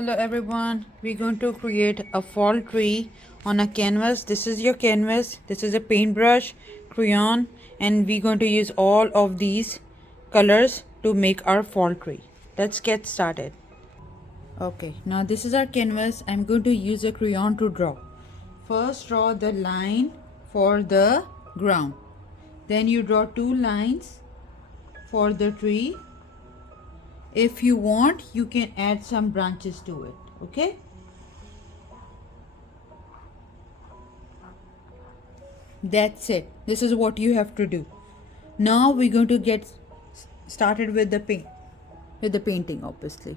Hello everyone, we're going to create a fall tree on a canvas. This is your canvas, this is a paintbrush, crayon, and we're going to use all of these colors to make our fall tree. Let's get started. Okay, now this is our canvas. I'm going to use a crayon to draw. First draw the line for the ground. Then you draw two lines for the tree. If you want, you can add some branches to it. Okay. That's it. This is what you have to do. Now we're going to get started with the painting obviously.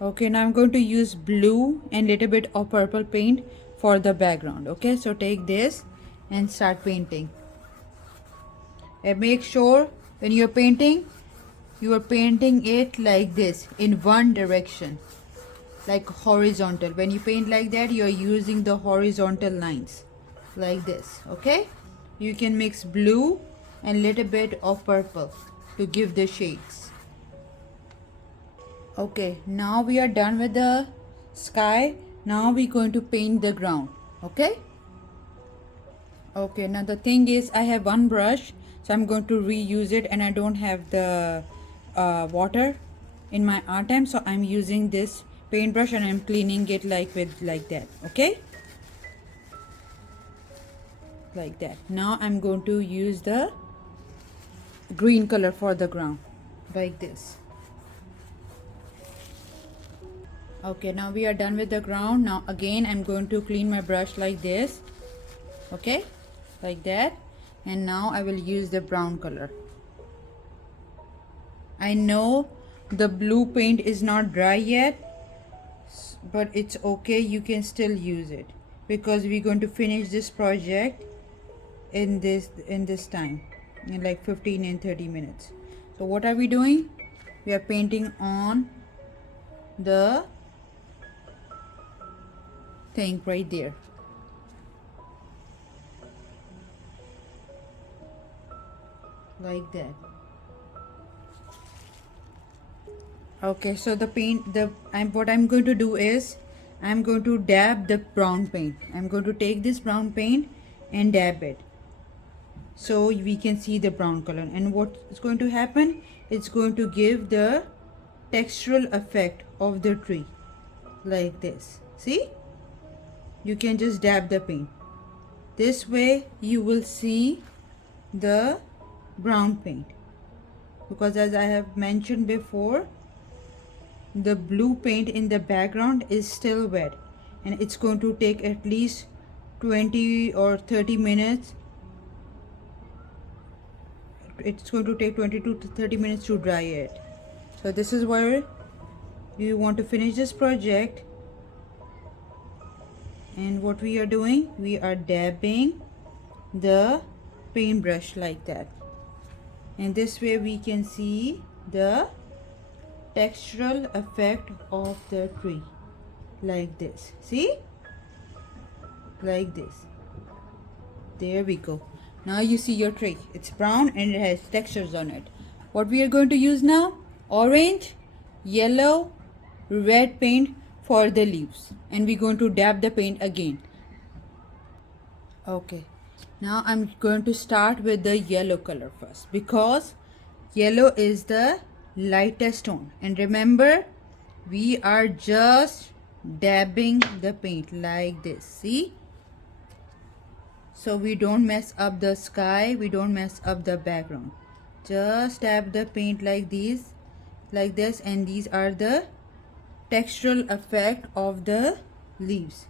Okay, now I'm going to use blue and little bit of purple paint for the background. Okay, so take this and start painting. And make sure when you're painting, you are painting it like this in one direction, like horizontal. When you paint like that, you're using the horizontal lines like this. Okay, you can mix blue and little bit of purple to give the shades. Okay, now we are done with the sky. Now we're going to paint the ground. Okay, now the thing is I have one brush, so I'm going to reuse it, and I don't have the water in my artem, so I'm using this paintbrush and I'm cleaning it like that. Okay, like that. Now I'm going to use the green color for the ground like this. Okay, now we are done with the ground. Now again I'm going to clean my brush like this. Okay, like that. And now I will use the brown color. I know the blue paint is not dry yet, but it's okay, you can still use it because we're going to finish this project in this time, in like 15 and 30 minutes. So what are we doing? We are painting on the thing right there. Like that. Okay, so what I'm going to do is I'm going to dab the brown paint. I'm going to take this brown paint and dab it so we can see the brown color. And what is going to happen, it's going to give the textural effect of the tree like this. See, you can just dab the paint. This way you will see the brown paint, because as I have mentioned before, the blue paint in the background is still wet, and it's going to take at least 20 or 30 minutes. It's going to take 20 to 30 minutes to dry it. So this is where you want to finish this project. And what we are doing, we are dabbing the paintbrush like that, and this way we can see the textural effect of the tree like this. See, like this. There we go. Now you see your tree. It's brown and it has textures on it. What we are going to use now, orange, yellow, red paint for the leaves, and we're going to dab the paint again. Okay, now I'm going to start with the yellow color first, because yellow is the lightest tone. And remember, we are just dabbing the paint like this. See, so we don't mess up the sky, we don't mess up the background. Just dab the paint like this, and these are the textural effect of the leaves.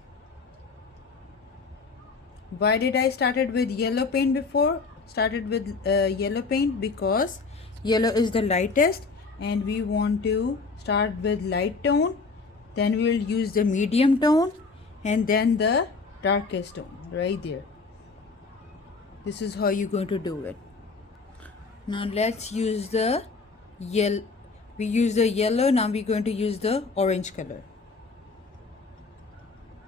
Why did I started with yellow paint before? Started with yellow paint because yellow is the lightest, and we want to start with light tone, then we will use the medium tone, and then the darkest tone right there. This is how you're going to do it. Now let's use the yellow. We use the yellow, now we're going to use the orange color.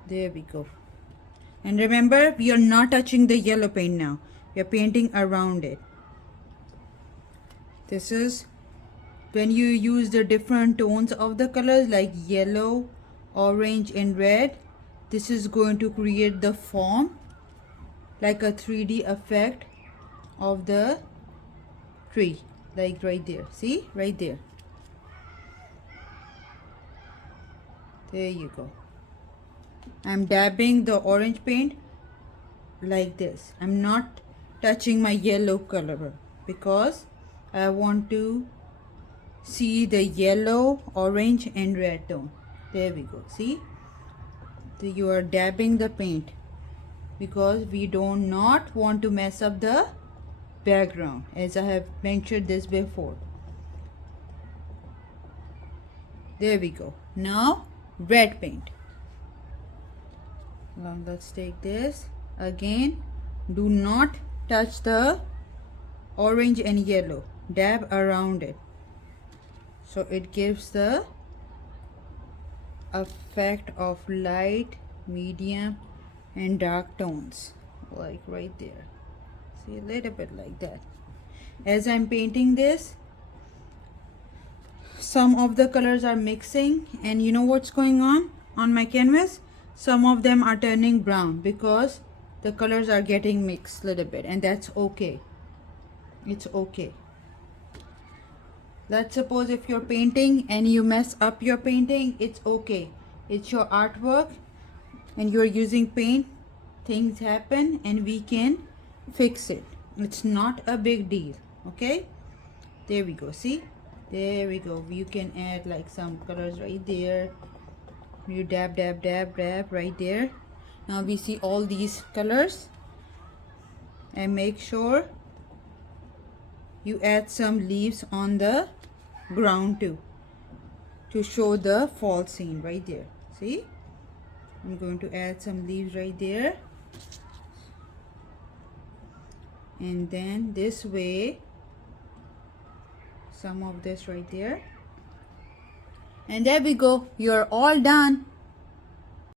There we go. And remember, we are not touching the yellow paint now. We are painting around it. This is when you use the different tones of the colors like yellow, orange and red, this is going to create the form like a 3D effect of the tree, like right there. See, right there. There you go. I'm dabbing the orange paint like this. I'm not touching my yellow color because I want to see the yellow, orange and red tone. There we go. See, you are dabbing the paint because we do not want to mess up the background, as I have mentioned this before. There we go. Now red paint. Now let's take this again. Do not touch the orange and yellow. Dab around it so it gives the effect of light, medium and dark tones, like right there. See, a little bit like that. As I'm painting this, some of the colors are mixing, and you know what's going on my canvas? Some of them are turning brown because the colors are getting mixed a little bit, and that's okay. It's okay. Let's suppose if you're painting and you mess up your painting, it's okay. It's your artwork and you're using paint. Things happen and we can fix it. It's not a big deal. Okay, there we go. See, there we go. You can add like some colors right there. You dab right there. Now we see all these colors, and make sure you add some leaves on the ground too to show the fall scene right there. See, I'm going to add some leaves right there, and then this way some of this right there, and there we go. You're all done.